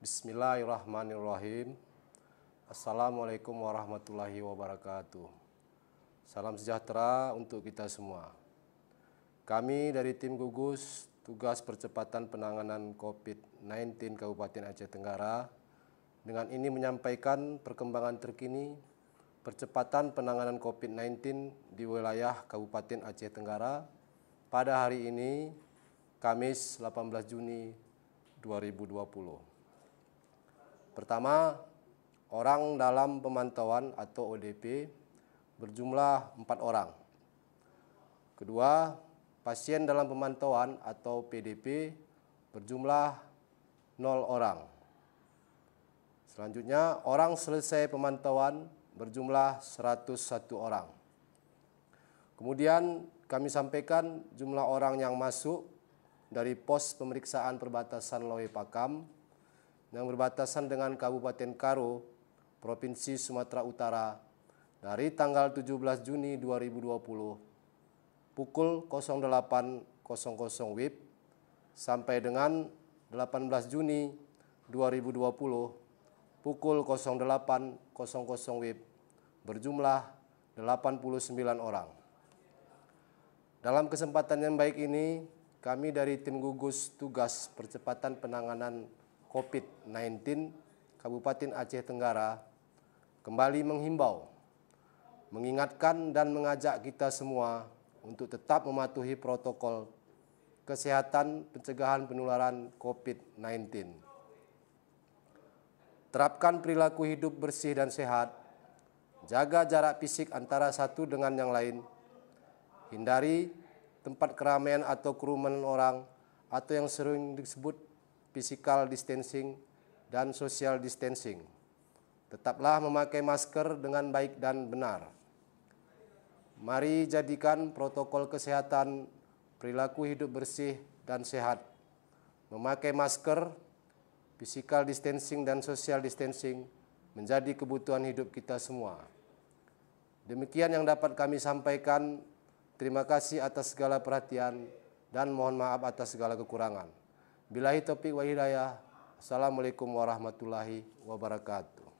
Bismillahirrahmanirrahim. Assalamualaikum warahmatullahi wabarakatuh. Salam sejahtera untuk kita semua. Kami dari tim gugus tugas percepatan penanganan COVID-19 Kabupaten Aceh Tenggara dengan ini menyampaikan perkembangan terkini percepatan penanganan COVID-19 di wilayah Kabupaten Aceh Tenggara pada hari ini, Kamis 18 Juni 2020. Pertama, orang dalam pemantauan atau ODP berjumlah 4 orang. Kedua, pasien dalam pemantauan atau PDP berjumlah 0 orang. Selanjutnya, orang selesai pemantauan berjumlah 101 orang. Kemudian kami sampaikan jumlah orang yang masuk dari pos pemeriksaan perbatasan Loe Pakam yang berbatasan dengan Kabupaten Karo, Provinsi Sumatera Utara dari tanggal 17 Juni 2020 pukul 08.00 WIB sampai dengan 18 Juni 2020 pukul 08.00 WIB berjumlah 89 orang. Dalam kesempatan yang baik ini, kami dari tim gugus tugas percepatan penanganan COVID-19 Kabupaten Aceh Tenggara kembali menghimbau, mengingatkan dan mengajak kita semua untuk tetap mematuhi protokol kesehatan pencegahan penularan COVID-19. Terapkan perilaku hidup bersih dan sehat, jaga jarak fisik antara satu dengan yang lain, hindari tempat keramaian atau kerumunan orang atau yang sering disebut physical distancing dan social distancing. Tetaplah memakai masker dengan baik dan benar. Mari jadikan protokol kesehatan, perilaku hidup bersih dan sehat, memakai masker, physical distancing dan social distancing menjadi kebutuhan hidup kita semua. Demikian yang dapat kami sampaikan. Terima kasih atas segala perhatian dan mohon maaf atas segala kekurangan. Billahi taufiq wa hidayah. Assalamualaikum warahmatullahi wabarakatuh.